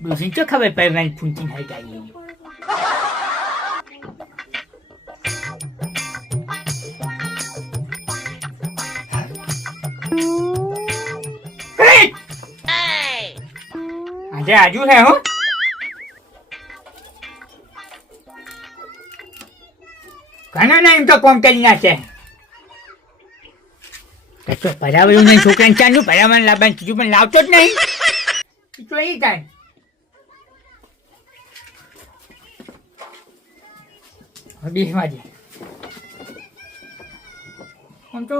ડોસીને ચો ખબર પડવાની ફૂંચી હાઈ ગાડી આજે આજુ છે હો ઘણા ના એમ તો કોમ કરી નાખે. તો પરાવયું નહીં, છોકરાને ચાંદનું પરાવવાનું લાવવાનું કીધું પણ લાવતો જ નહીં. તો એ કાંઈ તો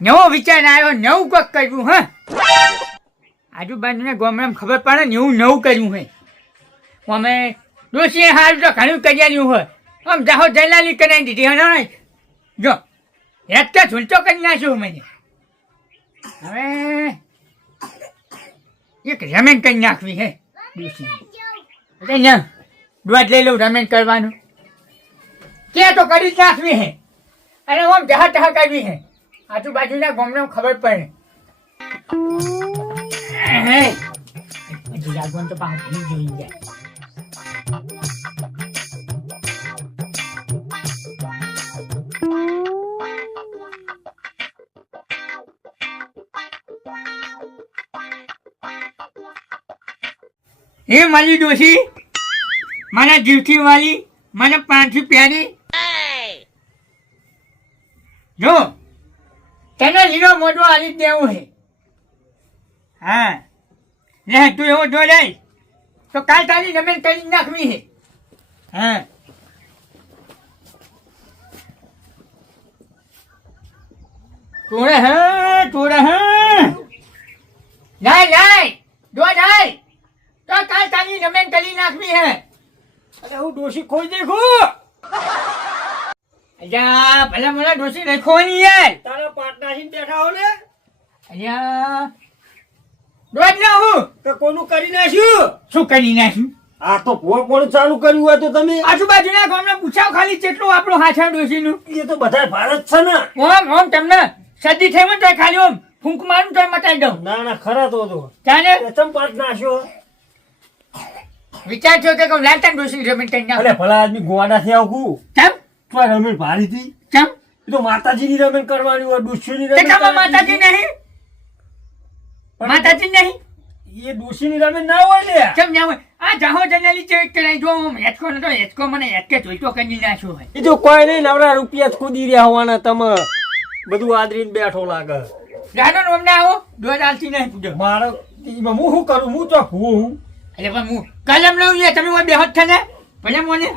નવો વિચાર આવ્યો, નવું કોક કર્યું, હા? આજુબાજુના ગામડામાં ખબર પડે ને એવું નવું કર્યું હોય. અમે ડોશીએ સારું તો ઘણું કર્યા હોય. આમ જાહો જલાલી કરાવી દીધી હે જો એક તો ઝૂલતો કરી નાખ્યો મને હવે એક રમેન કરી નાખવી હે દોઢ લઈ લઉં રમેન કરવાનું કે તો કરી જ નાખવી હે અને આમ જહા તહા કરવી હે આજુબાજુના ગામને ખબર પડે હે તો પાછું જોઈ જાય હે મારી ડોશી? મારા જીવથી વાલી, મારા પાંચથી પ્યારી? જો, તને લીલો મોટો આલી દેવું હે. હા. લે, તું એવો જો લે. તો કાલ તારી જમીન કરી નાખવી હે. હા. તોડે હે તોડે હે. લાય લાય. જો, લાય. તો કાલ તારી જમીન કરી નાખવી હે. અરે હું ડોસી ખોઈ દેખું. અલ્યા ભલે મને ડોસી નહીં યાર તારા પાટનાથી બેઠા હો ને? અલ્યા દોડ ના હું. તો કોનું કરી નાખ્યું? શું કરી નાખ્યું? આ તો કોણ ચાલુ કર્યું હોય તો તમે? આજુબાજુના ગામને પૂછાવ ખાલી કેટલું આપણું હાછા ડોસીનું એ તો બધા ભારત છે ને. ઓમ ઓમ તમને સદી થઈ મને ખાલી ઓમ. ફૂંક મારું તો મટાઈ દઉં. ના ના ખરા તો તો. ચાલે ચમ પાટ નાખ્યો વિચાર છો કે કહું લાલતા ડોસી જમીન કરી અરે ભલા આદમી ગોવાડાથી આવું કેમ? તો આ ભારી હતી કેમ? એ તો માતાજીની રમેણ કરવાની હોય ડોશીની તે રમેણ કામાં માતાજી નહીં? માતાજી નહીં? એ ડોશીની રમેણ ના હોય લે કેમ ના હોય? આ જાહો જનાલી ચેક કરાઈ જો ઓમ હેચકો નતો હેચકો મને હેચકે જોઈતો કરી નાખ્યો હોય? એ જો કોઈ નહીં નવરા રૂપિયા જ કૂદી રહ્યા હોવાના તમે. બધું આદરીને બેઠો લાગે. રાનો ને અમને આવો આલતી નહીં પૂજો મારો હું શું કરું? હું તો હું હું. એટલે પણ હું કલમ લઉં યાર તમે ઓય બેહોત છે ને? ભલે મને.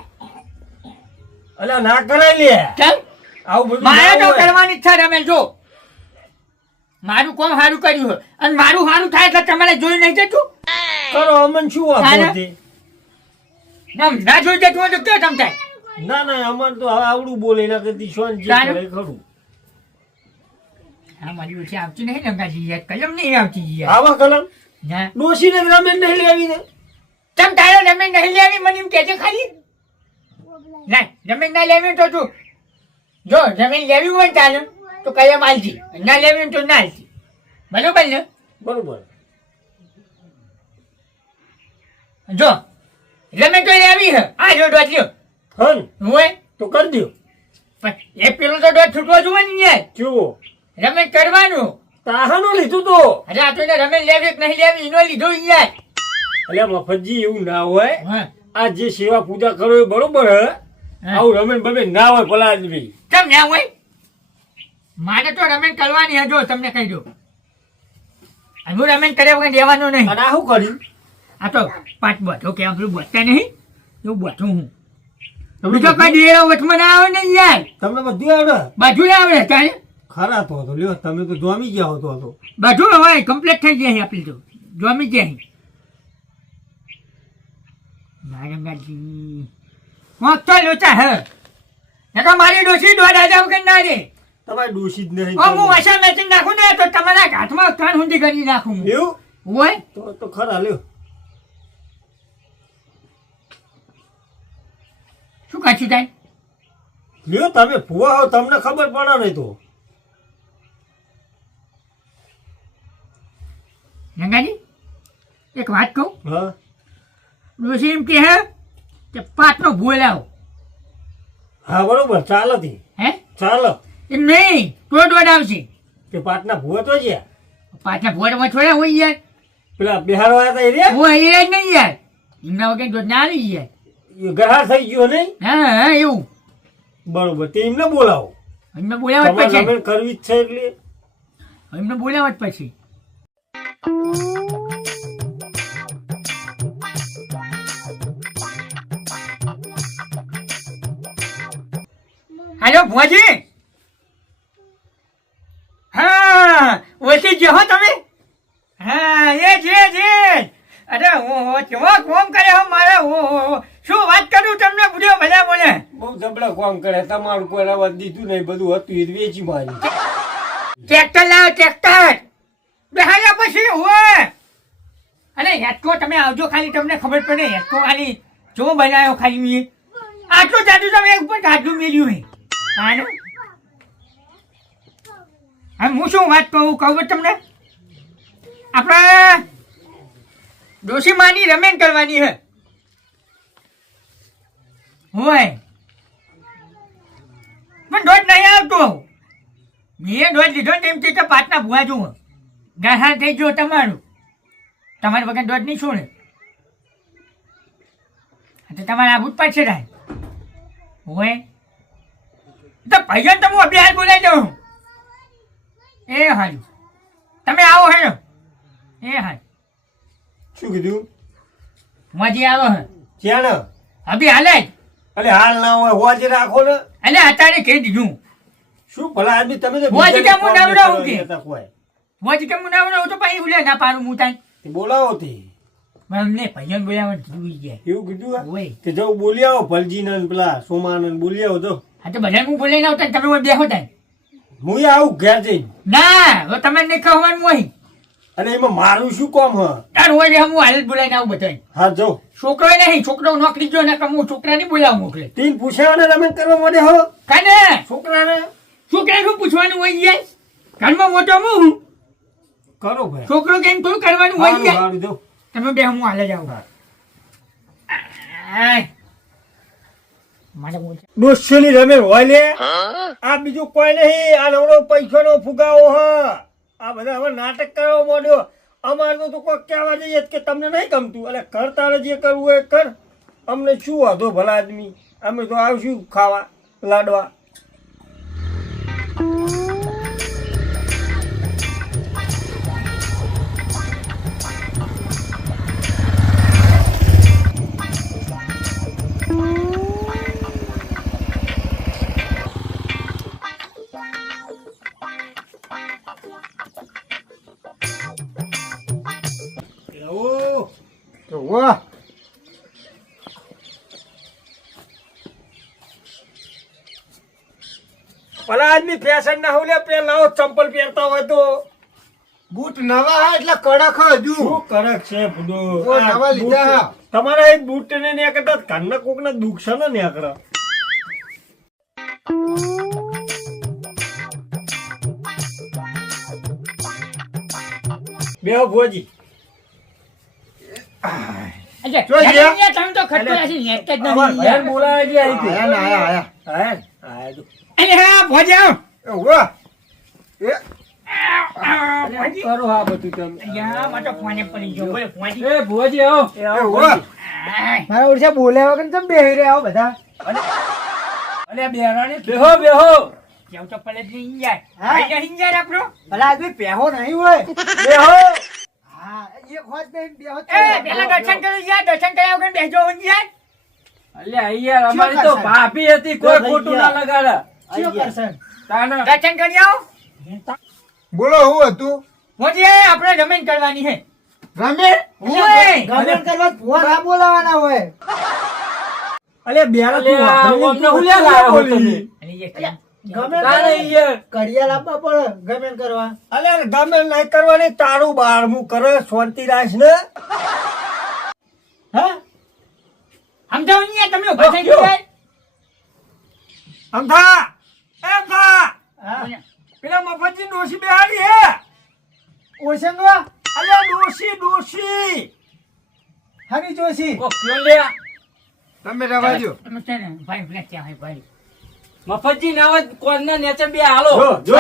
અલ્યા ના કરાય લે. ચાલ. આવું બધું મારે તો કરવાની ઈચ્છા તમે જો. મારું કોમ સારું કર્યું હોય. અને મારું સારું થાય એટલે તમારે જોઈ નહીં જતું? કરો અમન શું વાંધો હતી? ના? જોઈ જતું હોય તો કેવું તમ થાય? ના ના અમન તો હવે આવડું બોલે એના કરતી જે ખરું. હા મારી ઓછી આવતી નહીં કલમ નહીં આવતી આવા કલમ? ના. ડોશીને નહીં લેવી ને? તમ તારે જમીન નહીં લેવી મને એમ કહેજે ખાલી. ના જમીન ના લેવી તો તું જો જમીન લેવી હોય ને તારે તો કલમ માલજી ના લેવી તો ના આલજી બરોબર ને? બરોબર. જો જમીન તો લેવી હે. આ જો ડોટ લ્યો. હન હોય? તો કરી દો પણ એ પેલો તો ડોટ છૂટવો જોવે ને યાર જુઓ. રમેશ કરવાનું. તાહાનું લીધું તો. અરે આ તો રમેશ લેવી કે નહીં લેવી એનો લીધો યાર અલ્યા મફતજી એવું ના હોય. આ જે સેવા પૂજા કરો એ બરોબર હે. આવું રમેન બમે ના હોય ભલા આદમી કેમ ના હોય? મારે તો રમેન કરવાની હે જો તમને કહી દો હું રમેન કર્યા વગર દેવાનું નહીં. આ શું કર્યું? આ તો પાંચ બોધો કે આપણું બોધતા નહીં. એવું બોધું હું. બીજો કઈ દેવા વચમાં ના આવે ને યાર. તમને બધું આવડે? બાજુ આવડે આવે તારે ખરા તો તો લ્યો તમે તો જોમી ગયા હો તો બાજુ બધું હવે કમ્પ્લીટ થઈ જાય આપણી તો. જોમી જાય મારે ગાડી વાંક તો લોચા હે. ને તો મારી ડોસી દોડ વગર ના રે તમારે જ નહીં હું વસા મેચિંગ નાખું ને તો તમારા હાથમાં કાન હુંડી કરી નાખું. એવું? હોય? તો તો ખરા લ્યો. કાચું થાય લ્યો તમે ભૂવા હો તમને ખબર પડે નહીં તો. ગંગાજી એક વાત કહું. હા? ડોશી એમ કે હે? કે પાટનો ભૂલ લાવો. હા બરોબર ચાલો તી. હે? ચાલો. એ નહીં ટોટ વડ આવશે. તે પાટના ભુવા તો છે. પાટના ભૂલમાં થોડા હોય યાર. પેલા બિહાર વાળા તો એ રહ્યા? હું એ જ નહીં યાર. એમના વગર દોડ ના આવી યાર. એ થઈ ગયો નહીં? હા હા એવું. બરોબર તે એમને બોલાવો. એમને બોલાવો પછી. કરવી જ છે એટલે. એમને બોલાવત પછી. હાલો ભુવાજી. હા ઓછી જો હો તમે? હા એ જ એ જ અરે ઓ કેવો કોમ કરે હો મારે શું વાત કરું તમને પૂછ્યો ભલા બોલે બહુ જબડા કોમ કરે તમારું કોઈ અવાજ દીધું નહીં બધું હતું એ વેચી મારી. ટ્રેક્ટર લાવો ટ્રેક્ટર. બેહાડ્યા પછી હોય. અરે હેટકો તમે આવજો ખાલી તમને ખબર પડે હેટકો ખાલી જો બનાવ્યો ખાલી. આટલું જાદુ તમે એક પણ ગાડલું મેળ્યું હે આનું? હા, હું શું વાત કહું કહું તમને? આપણે ડોશી માની રમેન કરવાની હે. હોય. પણ દોઢ નહીં આવતો. મેં દોઢ લીધો ને કે પાટના ભુવા જુઓ ગાહાર થઈ ગયો તમારું. તમારે વગર દોઢ નહીં છોડે. આ તો તમારે આબુ જ પાછળ થાય હોય. તો ભાઈઓ તો હું હાલ બોલાવી દઉં. એ હાલ તમે આવો હેલો એ હાલ શું કીધું? મજી આવો હે. ક્યાં અભી હાલે જ. અલે હાલ ના હોય હોજ રાખો ને. એટલે અત્યારે કહી દીધું. શું ભલા આદમી તમે તો હોજ કે હું કામ નવરો નહીં હું કે? કોઈ. ના હું તો પછી ઉલે ના પારું હું તાઈ. બોલાવો તે. અમને ભાઈ બોલાવવા જોઈ ગયા એવું કીધું કે જવું બોલી આવો ભલજી ને પેલા સોમાનંદ ને બોલી આવો તો. હા તો બધા હું બોલાઈને આવતા તમે ઓય બેહો તાઈ. હું આવું ઘેર જઈને. ના હવે તમે નહીં ખાવાનું હોય અને એમાં મારું શું કામ હ? તાર હોય ને હું હાલ બોલાઈને આવું બધા હા જો. છોકરો નહીં છોકરો નોકરી જો ને હું છોકરા નહીં બોલાવું મોકલે. તીન પૂછાવાને તમે કરવા માંડે હો? કાને? છોકરાને? છોકરા શું પૂછવાનું હોય યાર? ઘરમાં મોટો હું હું? કરો ભાઈ. છોકરો કેમ થોડું કરવાનું હોય યાર? તમે બે હું હાલે જાઉં આય. બોલ- ડોસ્યોની રમે હોય લે. આ બીજું કોઈ નહીં. આ નવરો પૈસાનો ફુગાવો હ. આ બધા હવે નાટક કરવા માંડ્યો. અમારે તો કોઈ કહેવા જઈએ કે તમને નહીં ગમતું. એટલે કર તારે જે કરવું એ કર. અમને શું વાંધો ભલા આદમી? અમે તો આવશું ખાવા લાડવા. આદમી ફેશન ના હોય પેલા ચંપલ પહેરતા હોય તો બૂટ નવા હા એટલે કડક હજુ શું કરક છે બધો નવા લીધા હા. તમારા એ બૂટ ને ન્યા કરતા કાનના કોક ના દુઃખ છે ને ન્યા કરા બેહો ભોજી તમે તો ખટકો. બોલાવે. આયા આયા આયા. અરે હા, ભોજ આવો. એ કરો હા બધું તમે યા, મારે ફોને પડી ગયો. બોલો, ભોજી. એ ભુવાજી આવો એ આવો એ વાહ. ભુવાજી. આય. મારા ઓરસા બોલ્યા વગર તમે બેહી રહ્યા હો બધા અલે બેરાણી બેહો બેહો કેવું તો પડે નહીં યાર. હા. નહીં યાર આપણો. ભલા આદમી પહેવો નહીં હોય બેહો હા એક હોત નહીં બે એ, પેલા દર્શન કરી યાર, દર્શન કર્યા વગર બેસજો હું યાર. અલ્યા યાર અમારી તો? ભાભી હતી કોઈ ખોટું ના લગાડે દર્શન કરી આવો. બોલો હું હતું મોજી આપણે જમીન કરવાની છે. રમે ઓય. ગમે કરવા ફોન ના બોલાવાના હોય અલે બેરા તું તું હું લ્યા લાવ્યો તમે? અને એ કેમ? ગમે તાને યાર કડિયા લાવવા પડે ગમે એમ કરવા અલે ગમે નહીં કરવાની તારું બારમું કરે શાંતિ રાખ ને હા સમજાવો ને યાર, તમે થઈ ગયા. એ હા? પેલા મફતજી ડોશી બેહાડી હે. ઓશંગવા અલ્યા ડોશી ડોશી! હની જોશી કોક કયો લે? તમે રવા દો તમે છે ને ભાઈ પેલા ત્યાં ભાઈ મફતજી ના હોય કોણના નેચે બે હાલો. જો જો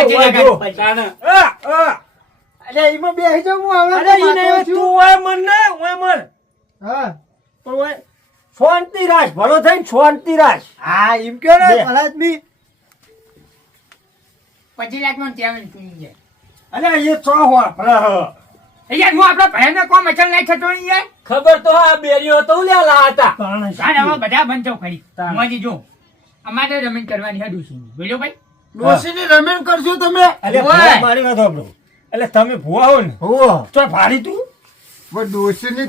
અરે એમાં બે જાઉં હું હવે અરે તો ઈ નહીં માથો છું. તું ઓય મન ને ઓય મન. હા. પણ ઓય શાંતિ રાખ ભલો થઈને શાંતિ રાખ હા એમ કયો ને બે. ભલા આદમી પછી લાખમાં ત્યાં આવીને જાય અલ્યા એ ચો હોવા ભલા યાર હું આપણા ભાઈને કોમ અચલ નહીં થતો યાર. ખબર તો આ બેરીઓ તો લે હતા. તાણે હવે બધા બંધો ખરી તાણ. જો અમારે રમીન કરવાની હદું છે બોલો ભાઈ? ડોશીની રમેણ કરજો તમે. અલ્યા ભૂવા મારી વાત સાંભળો. એટલે તમે ભૂવા હો ને હો ચો ભાડી તું.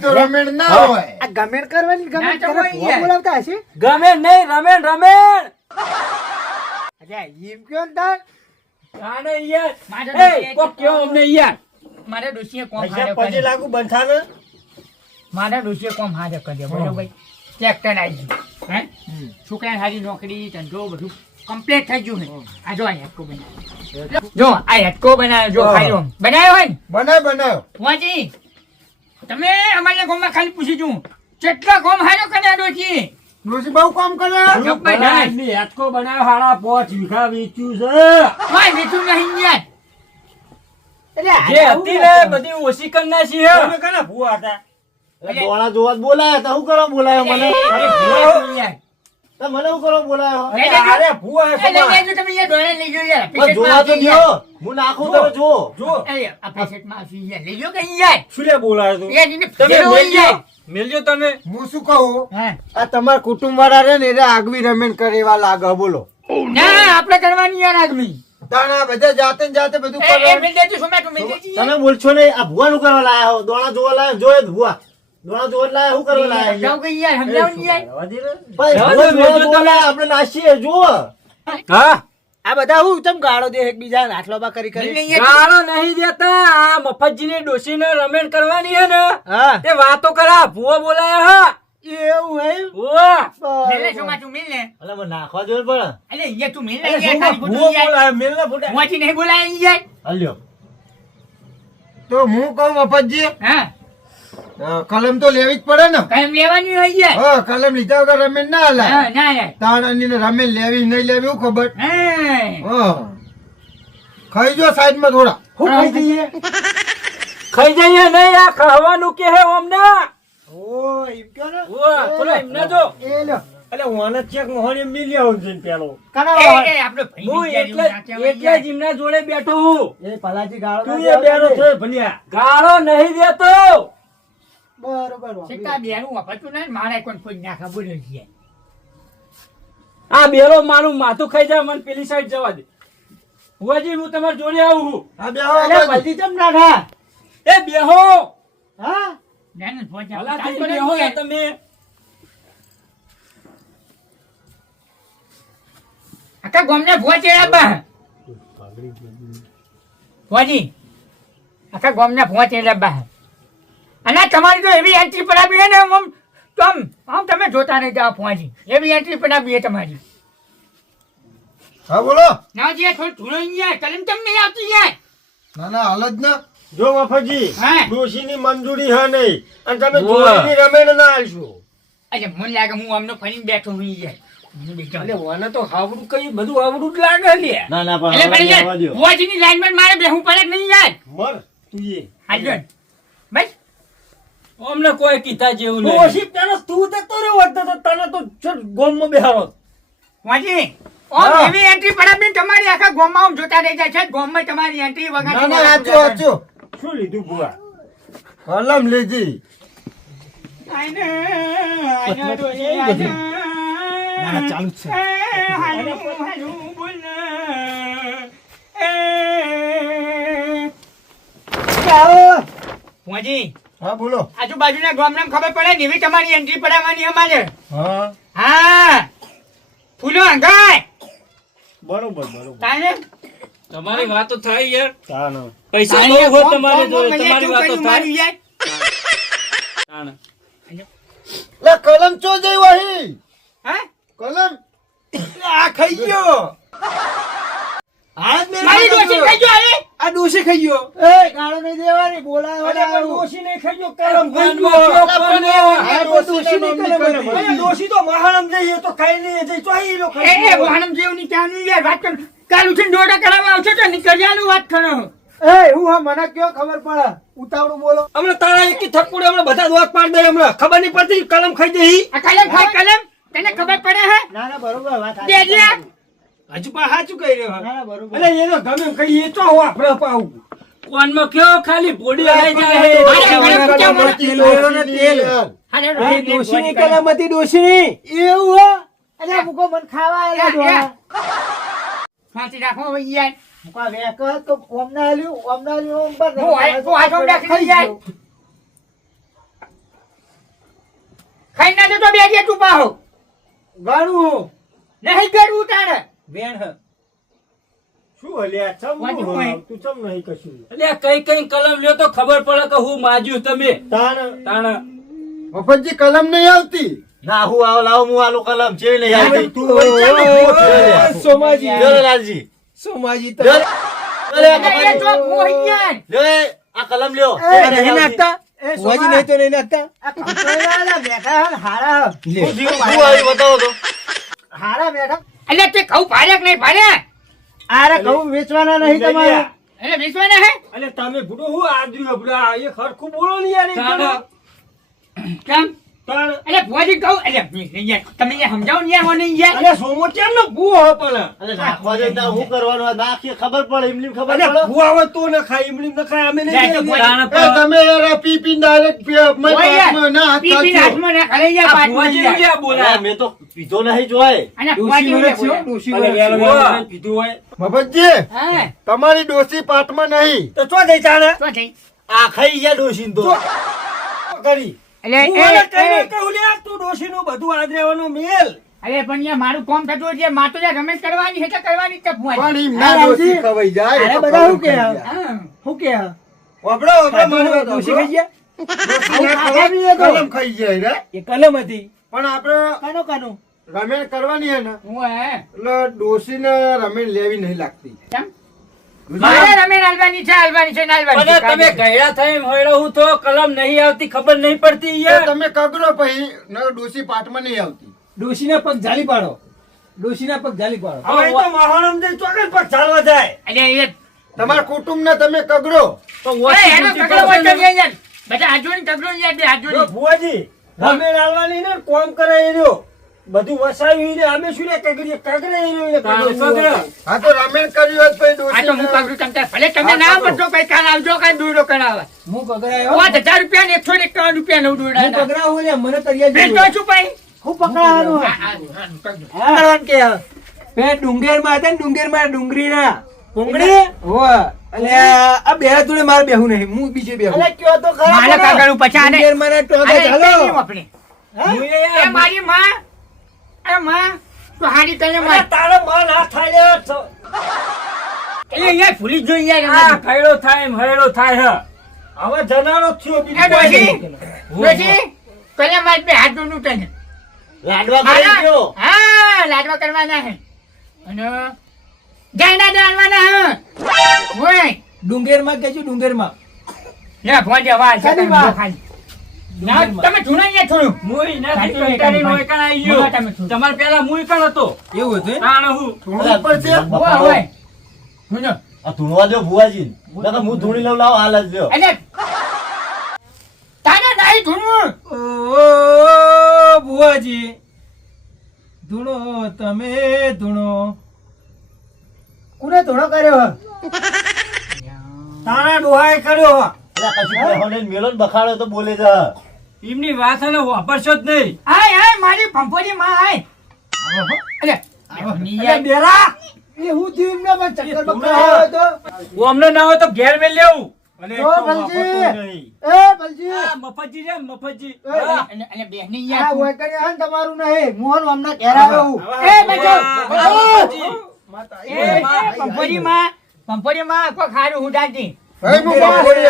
તો રમેણ ના હોય. આ ગમેણ કરવાની ના ગમેણ તો કરે હોય ભૂવા યાર. બોલાવતા હશે? ગમે નહીં રમેણ રમેણ. અરે એમ કયો ને તાર તાને યાર. મારે કોક કયો અમને યાર? મારે ડોશીએ કોમ પૈસા હારે પછી કર્યો. લાગુ બંધાને મારા ડોશીએ કોમ હારે કર્યો. બોલો ભાઈ ટ્રેક્ટર આવી ગયું. હે? છોકરા સારી નોકરી ધંધો બધું કમ્પ્લીટ થઈ ગયું ને આ જો આ હેટકો બનાવ્યો. જો આ હેટકો બનાવ્યો. જો. બનાવ્યો હોય ને? બનાવ બનાવ. ફુવાજી તમે અમારા ગામમાં ખાલી પૂછી છું. કેટલા કોમ હારો કર્યા ડોશી ડોશી બહુ કામ કરે? જબ્બર ભલા જાય. હેટકો બનાવ્યો હાડા પોચ વીઘા વેચ્યું છે. કોઈ વેચું નહીં યાર. જે હતી ને બધી ઓછી કરી નાખી હે તમે કના ભૂવા હતા? ડોળા જોવા બોલાયા તા શું કરો બોલાયો મને? અરે, ભુવા? તો મને શું કરો બોલાયો અરે ભૂવા હે તમે યાર દોડે લઈ જાઓ યાર. જોવા તો પેકેટમાં હું નાખું તમે જો. જો. યાર. એ, આ પેકેટમાં આવશે યાર. લઈ જાઓ કઈ યાર. શું લે બોલાયો તું? યાર, તમે. મેલજો તમે હું શું કહું? આ તમારા કુટુંબ વાળા રે ને એટલે આગવી રમેણ કરે એવા લાગે બોલો. ના આપણે કરવાની યાર આગવી. તાણા બધા જાતે જાતે બધું એ કરો. મિલ દેજો સોમાટો મિલ દેજો. તમે બોલશો નહીં આ ભુવાનું કરવા લાયા હો? દોણા જોવા લાયા જોયે ભુવા. દોણા જોવા લાયા શું કરવા લાયા? સમજાવો યાર યાર. ને. ભાઈ ભુવા જો આપણે નાસીએ જુઓ. હા. આ બધા હું તમ ગાળો દે એકબીજા આટલો બા કરી મિલ ગાળો નહીં દેતા. આ મફતજી ની રમેણ કરવાની હે ને? તે વાતો કરા ભૂવો બોલાયો હા? એવું હે? ઓવા મિલ લે સોમાટો મિલ લે. અલે મને નાખવા જોઈએ પણ. અલે યાર તું મિલ ભૂવો ફોટા. નહીં બોલાય હું કહું મફતજી હા. કલમ તો લેવી જ પડે ને. કલમ લેવાની હોય છે. હા કલમ લીધા વગર રમેણ ના હાલે. ના યાર તાણ અનીને લેવી નહીં લેવી એવું ખબર? ખાઈ જો સાઈડમાં થોડા. હું ખાઈ જઈએ? ખાઈ જઈએ નહીં આ ખાવાનું કે હે ઓમને ઓ એમ કયો ને. ઓવા ચલો એમને જો. એ લ્યો અલે વાને ચેક મોહણી મિલી આવું છે પેલો. કના એ, વાળા? એ, આપણો ભાઈ હું એટલે એટલે નાચે જોડે બેઠો હું. એ પલાજી ગાળો તું એ બેનો દેવા ભલિયા. ગાળો નહીં દેતો. બરોબર સિક્કા નહીં, મારે કોઈ કોઈ નાખા ખબર છે. આ બેરો મારું માથું ખાઈ જાય મને પેલી સાઈડ જવા દે હુવાજી હું તમારી જોડે આવું છું આ બે આવો બાજુ. ચમ ના એ બેહો હા ના, ના, પહોંચ્યા. ભલા ચાલ થઈને પડે બેહો યાર. તમે આખા ગામના ભુવા ચેડ્યા બા. ભુવાજી, આખા ગામના ભુવા ચેડ્યા બા. અને તમારી તો એવી એન્ટ્રી પડાવી છે ને આમ તો આમ આમ તમે જોતા નહીં જાઓ ભુવાજી એવી એન્ટ્રી પડાવી તમારી. હા બોલો. ના જે થોડું ધૂળો અહીંયા કલમ તમ નહીં આવતી યાર? ના ના હાલ જ ના. જો મફતજી હા. ડોશીની મંજૂરી હે નહીં. અને તમે ઓવે. જોડીની રમેણ ના આલશો અરે મને લાગે હું આમનો ફરીને બેઠો હું યાર બેઠો. અલે વાને તો હાવડું કઈ બધું હાવડું જ લાગે લે ના લાઈનમાં મારે બેહું પડે નહીં યાર? મર તું એ. અમને કોઈ કીધા જેવું નહીં ઓશિપ તને તું જતો રહ્યો હોત તો તને તો છોડ ગોમમાં બેહારો વાજી ઓમ એવી એન્ટ્રી પડાવી તમારી આખા ગામમાં આમ જોતા રહી જાય છે. ગોમમાં તમારી એન્ટ્રી ના ના આચો આચો શું લીધું બુઆ કલમ લીધી. આઈને, આઈને ડોશી આઈને. ના, ના, ચાલુ છે. હાલો હાલું, બોલ. એ. વાજી, હા બોલો. આજુબાજુના ગામના ખબર પડે? ને એવી તમારી એન્ટ્રી પડાવવાની અમારે. હા. હા. ફૂલો હંગાય. બરોબર બરોબર. તાને તમારી તો થાય યાર. તાનો પૈસા બહુ હોય તમારે તમારી વાતો કર્યું થાય. યાર. તાણે. લે કલમ ચો જઈ વહી? હે? કલમ? આ ખાઈ ગયો. આજ મેં મારી ડોશી ખાઈ ગયો હવે આ ડોશી ખાઈ ગયો એ ગાળો નહીં દેવાની બોલાયો. ડોશી નહીં ખાઈ ગયો કરમ હતી. અરે ડોશી તો મહાણમ જઈએ તો કઈ નહીં જઈ તો ઈ લો એ ખાઈ એ ગયો. વાહનમ જેવું ની ત્યાં યાર વાત કર કાલ ઉઠીને દોડા કરાવવા આવશે તો નીકળ્યાનું વાત કરો એ હું હા મને કયો ખબર પડે ઉતાવળું બોલો હમણાં તારા એકી થપ્પુડે હમણાં બધા દોત પાડ દે હમણાં ખબર નહીં પડતી કલમ ખાઈ દે કલમ ખાઈ કલમ તને ખબર પડે હે ના ના બરોબર વાત. દેજે. હજુ પણ સાચું કહી રહ્યો ના ના બરોબર. એને ગમે તો હું આપણે કોનમાં કયો? ખાલી બોડી જાય. તેલ ને એવું હો? અરે મુકો મન ખાવા આયેલા યા, યા. રાખો હવે યાર મુકા વેક તો ઓમના આલ્યું, આલ્યું, ઓમ પર હું આ- હું રાખી ખાઈ જાય. ખાઈ ના દેતો બે તું પાહો. ગાળું. નહીં કરવું તારે. બેન હ. શું હલ્યા ચમ? તું ચમ નહીં કશું? અલ્યા કઈ કઈ કલમ લ્યો તો ખબર પડે કે હું માજ્યું તમે. તાણ. તાણ. મફતજી કલમ નહીં આવતી. ના હું આવ લાવ હું આલો કલમ. છે નહીં આવતી. તું. સોમાજી. લ્યો લાલજી. સોમાજી જો એ, આ કલમ લ્યો. એ, નહીં આવતી. એ નહીં તો નહીં નાખતા? બેઠા હારા હું જીવ બતાવો તો. હારા બેઠા. એટલે તે કહું ભાડે કે નહીં ભાડે આરે ઘઉં વેચવાના નહીં તમારે. એટલે વેચવાના હે? અને તમે ભૂડો હું આદરી અબડા એ ખરખું બોલો ને યાર. કેમ? એટલે ભુવાજી કહું એટલે તમે સમજાવો ને યાર મને યાર અરે સોમો કેમ ને ભૂ હો પણ? અરે નાખવા જાય તાર હું કરવાનો? નાખી ખબર પડે એમની ખબર પડે? ભૂ આવે તો ન ખાય એમની ન ખાય અમે નહીં તમે યાર પી પી ડાયરેક્ટ ઓય યાર, પી પીને હાથમાં ના ખાલી યાર ભુવાજી યાર. ક્યાં બોલાય? અરે મેં તો પીધો નહીં જોય. અને ભુવાજી મને છો ડોસી વેલો વેલો હોય. મફતજી હા. તમારી ડોસી પાટમાં નહીં. તો ચો જઈ ચાલે? તો જઈ. આ ખાઈ ગયા ડોસી તો. કરી. અરે પણ યાર મારું કામ થતું છે માર યાર રમેશ કરવાની છે તો કરવાની જ છે ભુવાજી. ના ડોસી ખવાઈ જાય અરે બધા શું કે? હા. કે? ડોશી ખાઈ ગયા? કલમ ખાઈ જાય રે. એ કલમ હતી. પણ આપણે કાનો કાનો? રમેણ કરવાની હે ને હું હે. એટલે ડોસીને રમેણ લેવી નહીં લાગતી. કેમ? મારે રમેશ હાલવાની છે હાલવાની છે ના છે. તમે ગયડા થઈ હોયડો હું તો કલમ નહીં આવતી ખબર નહીં પડતી યાર. તમે કગરો પછી ન ડોસી પાટમાં નહીં આવતી. ડોશીના પગ જાલી પાડો. ડોશીના પગ જાલી પાડો. હવે તો મહાણમ જઈ ચોકન પગ ચાલવા જાય. અરે એ તમારા કુટુંબને તમે કગરો. તો ઓછી એનો ઊંચી વચ્ચે ને? બધા બે ભુવાજી કોમ કરે એ રહ્યો. બધું વસાવી ને અમે શું કગરીએ કગરે કગરે. કગરે. હા તો રમેણ કર્યું હોત પછી આ તો હું ડોસી કગડું તમ ભલે તમે ના પડશો કઈ કાલ આવજો કઈ દૂરો કરાવે હું કગરાયો પાંચ હજાર રૂપિયા ને એકસો ને એકાવન રૂપિયા નવ હું દોડા કગરાવો ને. મને તરિયા બેચો છું ભાઈ? હું પકડાવાનું હા, કે? બે ડુંગેરમાં હતા ને ડુંગેરમાં ડુંગરી ના ડુંગરી હો અને આ બે જોડે મારે બેહું નહીં હું બીજે બેહું. અલે કયો તો ખરા મારે પડે. પછી આને- ડુંગરમાં ને ચાલો. એકઈ હું? એ એ મારી માં એ માં તું હારી કરીને માં તારો માં ના થાય લે. સ- ભૂલી જ યાર થાય હયડો થાય હે. હવે જનારો થયો બીજું ડોશી ડોશી પેલા મારે બે હાથ તને. લાડવા હા ગયો હા, લાડવા કરવાના હે. અને જાયના જાણવાના હે. ઓય. ડુંગરમાં કેજો ડુંગરમાં લે છે ખાલી ખાલી. ના, તમે જૂના અહીંયા મુઈ નથી કંટાળી ભાઈ. મોય કણ ગયો. બોલો તમે શું? તમારે પેલા મુઈ કણ હતો. એવું હતું તાણ હું થોડું ઉપર છે? ઓય, ઓય. સુનો. આ ધૂણવા દો ભુવાજી. હું ધૂણી લઉં લાવો હાલ જ લ્યો એટલે તારે નહીં ધૂણવું. ઓ બુઆજી ધૂણો તમે ધૂણો. કોને ધોળો કર્યો? તારા ડોહાએ કર્યો. મેલો ને બખાડો તો બોલે જા એમની વાત હે વાપરશો જ નહીં. આય, આય, મારી ભંપોરી માં આય. એટલે, અરે બેરા એ હું થયું? એમને પણ ચક્કર એ બક્કર હું અમને ના હોય તો ઘેર મેલ લેવું. અલે તો બલજી. એ બલજી. આ મફતજી છે મફતજી. એ, હા. એટલે- એટલે બેહની યાર. હોય કર્યો હે. તમારું નહીં મોહન અમને ઘેર આવ્યો. એ બચો. મફતજી. એ, માં ભંપોરી માં કોઈ ખારું હું ડુંગર બાપોડી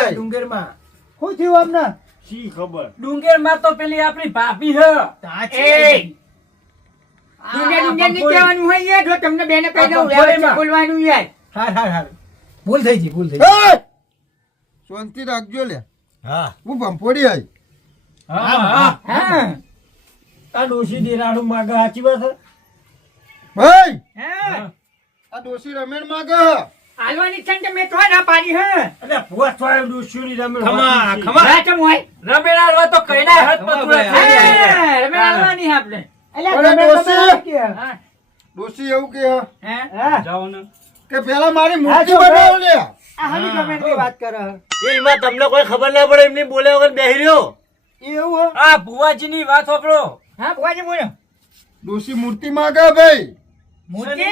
શું થયું અમને શી ખબર? ડુંગરમાં તો પેલી આપણી ભાભી હ. એ. દુનિયા દુનિયા કહેવાનું હોય યાર જો તમને બેને કહી દઉં આ વ્યવસ્થિત કંપનીમાં. બોલવાનું યાર. હાર હાર હાર ભૂલ થઈ ગઈ ભૂલ થઈ ગઈ. શાંતિ રાખજો લે. હા. હું ભંપોડી આવી હા હા હા. આ ડોશી દેરાડું માગે સાચી વાત છે? ભાઈ! હા. આ રમેણ માંગ હાલવાની છે ને મેં તો ના પાડી હા? એટલે ભૂવા ચોય ડોશીની રમે ખમા ખમા. ના હોય? રમેલા હલવા તો કઈ હાથ પતુરા થઈ જાય. હાલવાની આપણે અલ્યા, અરે ગમે ડોશી! તમે કે. ડોસી એવું કે હા. હા? જાઓ ને. કે પેલા મારી મૂર્તિ બનાવો લે આ હાલી ગમેન્ટની વાત કરો. એ એમાં તમને કોઈ ખબર ના પડે એમની બોલે વગર બેહી રહ્યો. એવું આ ભુવાજી ની વાત સાંભળો હા ભુવાજી બોલો. ડોસી મૂર્તિ માંગે ભાઈ. મૂર્તિ?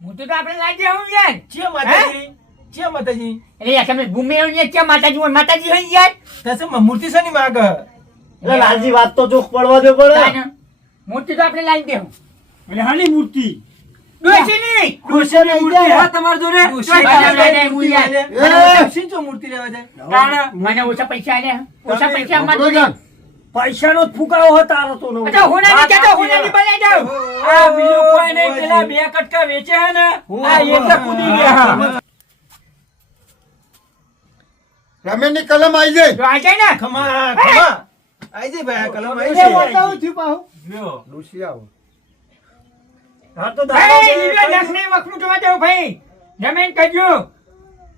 મૂર્તિ તો આપણે લાવી દેવું યાર છે માતાજી? છે માતાજી? એટલે યાર તમે ભૂમિ આવીને ક્યાં માતાજી હોય માતાજી હોય યાર. તસે મૂર્તિ શેની માગ? એટલે લાલજી વાત તો ચોખ પડવા દે પડે. મૂર્તિ તો આપણે લાવી દેવું એટલે હાની મૂર્તિ. ડોશીની ડોશીની મૂર્તિ હા તમાર જોડે. ડોશી હું મૂર્તિ લેવા જાય. મને ઓછા પૈસા આલ્યા. ઓછા પૈસા અમારે. પૈસાનો જ હતો તો નો. અચ્છા હોનાની કહેતો હોનાની બનાવી દઉં આ બીજું કોઈ નહીં પેલા બે કટકા વેચે હે ને આ એટલે કૂદી ગયા. રમેણની કલમ આવી જાય જો આ જાય ને? ખમા ખમા. આઈ જઈ ભાઈ કલમ આઈ એ બતાવું છું પાહુ. લ્યો. ડોસી આવો. હા તો ભાઈ દાદા લીલો લખની વખનું જોવા જાવ ભાઈ. જમીન કરજો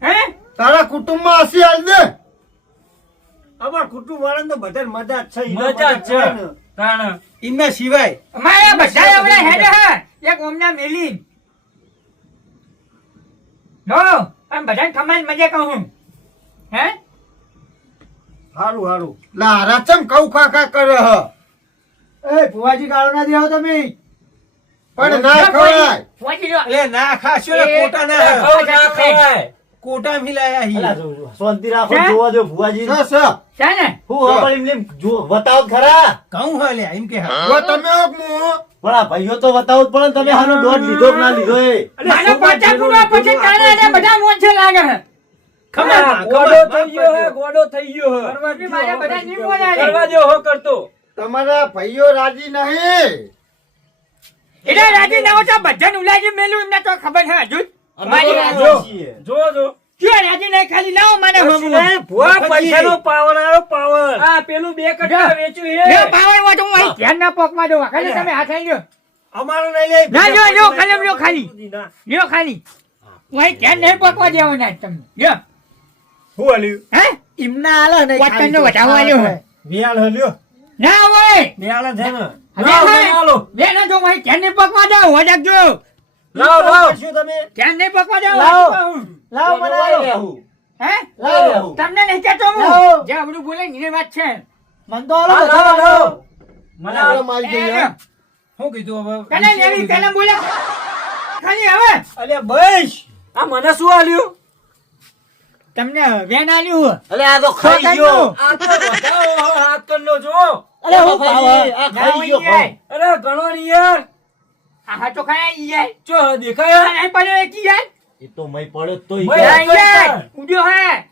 હે? તારા કુટુંબમાં હસી હાલ દે. અમાર કુટુંબ વાળાને તો બધાને મજા જ છે મજા જ છે. તાણ. ઇનના સિવાય અમારે બધા આવડે હેડે હે. એક ઓમના મેલી નો આમ બધાને ખમાન મજા કહું હે. હારું લા કઉ કરે હ? એ ભુવાજી ગાળો ના દેવો તમે. પણ ના ખવાય. ના ખાશો કોટા ના ખવાય, ના કોટા મિલાયા હી? જો, જો, શાંતિ રાખો છે? જોવા દો ભુવાજી. સ સ. છે ને? હું હવે એમને જો બતાવ ખરા? કહું હા એમ કે હા. જો તમે ઓક મુ. પણ આ ભાઈઓ તો બતાવ પણ તમે હાનો ડોટ લીધો ના લીધો એ? માનો પાછા પૂરા પછી તારે એને બધા મોંછે લાગે હે ખમા ગોડો થઈ ગયો હે ગોડો થઈ ગયો હે. મારા બધા નહીં બોલાય. કરવા દો હો કરતો. તમારા ભાઈઓ રાજી નહીં. એટલે રાજી ના હોતા બધાને ઉલાજી મેલું એમને તો ખબર હે હજુ જો જો ક્યાં રાજી નહીં ખાલી લાવો મને હમું. એ પૈસાનો પાવર આવ્યો પાવર આ પેલું બે કટકા વેચ્યું હે લ્યો, પાવરમાં હું અહીં ધ્યાન ના. ખાલી તમે હાથ. અમારો નહીં લે ના, લ્યો, લ્યો, કલમ લ્યો ખાલી. ના. ખાલી. હું અહીં ધ્યાન નહીં પોકવા દેવાના જ તમને. લ્યો. હું હાલ્યું હે? ઇમના આલે ને આલ્યો હાલ્યો ના હોય. વિયાળ છે ને હવે લાવો, બે ના જો હું અહીં ધ્યાન નહીં પોકવા. લાવ લાવ. શું તમે? ધ્યાન નહીં પકવા દઉં. લાવ. લાવો મને હે? લાવ. તમને નહીં કહેતો હું. જે અવળું બોલે ની વાત છે. મન તો આલો લાવો, આલો. લાવો. મને આ- કલમ આવી એ શું કીધું હવે? તને લેવી, તને બોલે. ખાલી હવે. અલે બસ. આ મને શું આલ્યું? તમને વેન આલ્યું અલે આ તો ખાઈ ગયો. આ તો વધાવો હાથ કરનો જો અલે હું ખાઈ ગયો. અરે ઘણો ની યાર. આ હાથો ખાયા ઈ. ચો દેખાય આ પડ્યો એક ઈ એ તો મય પડ્યો તો. ઉડ્યો હે.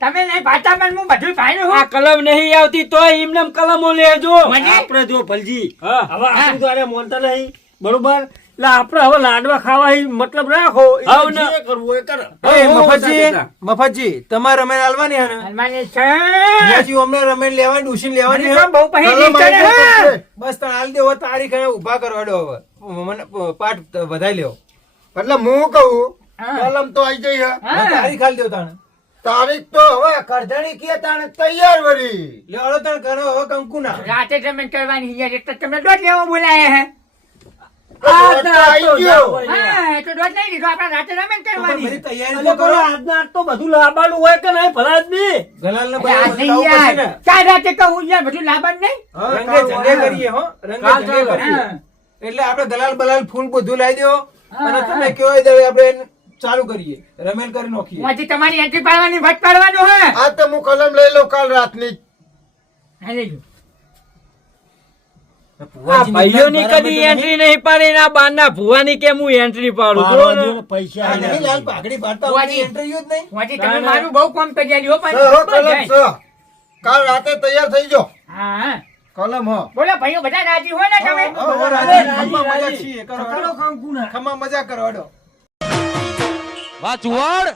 તમે નહીં ભાતા મને હું. બધું ભાડ્યું આ કલમ નહીં આવતી તોય એમને કલમો લેજો. મને? આપણે જો ભલજી હા. હવે આપણે તો મોનતા નહીં બરોબર? આપણે હવે લાડવા ખાવા મતલબ રાખો. કરવું મફતજી તમારે રમે હાલવાની હે ને? હનુમાનની છે. હજી અમને રમેણ લેવાની ડુસી લેવાની. બસ દેવો તારીખ ઊભા કરવાડો હવે. મને પાઠ વધાઈ લેવો એટલે હું કહું હા. કલમ તો આવી જઈ. તારીખ હાલ દેવો તાણે. તારીખ તો હવે કરધણી કે તાણે તૈયાર વળી. લે હળો કરો હવે કંકુ ના. રાતે જમીન કરવાની એટલે તમને દોઢ લેવા બોલાયા હે. એટલે તો કરો બોલો આજના આજ તો બધું લાવવાનું હોય કે નહીં? ભલા જ નહીં ગલાલ ને એટલે આ નહીં બતાવવું પડશે ને. યાર ચાર રાતે કહું યાર બધું લાવવાનું નહીં? હા, રંગે ઝંગે કરીએ હો. રંગે કાલ ઝંગે ચાલો. કરીએ. હા. એટલે આપણે દલાલ બલાલ ફૂલ બધું લાવી દેવો હા, અને. તમે કયો એ દવે ચાલુ કરીએ. રમેન કરી નોખીએ. હું તમારી એન્ટ્રી પાડવાની વટ પાડવાનું હે. આ તો હું કલમ લઈ લઉં કાલ રાતની ની ભાઈઓની કદી એન્ટ્રી નહીં? પાડી ને બારના ભુવાની કેમ હું એન્ટ્રી પાડું? જો પાડવા ને. દ્યો ને પૈસા નહીં લાલ પાઘડી પાડતા વાજી. ઇન્ટરવ્યુ જ નહીં. હું તમે ના, ના. મારું બહુ કામ કરી આલ્યું હો સ હો પણ કાલ રાતે તૈયાર થઈ જાઓ. હા હા. કલમ હો. બોલો ભાઈઓ બધા રાજી હોય ને તમે? રાજી, રાજી, ખમ્મા રાજી. મજાક છીએ, કરો કરો કામ કુના ખમ્મા મજાક કરો હેડો. વાહ ચુવાડ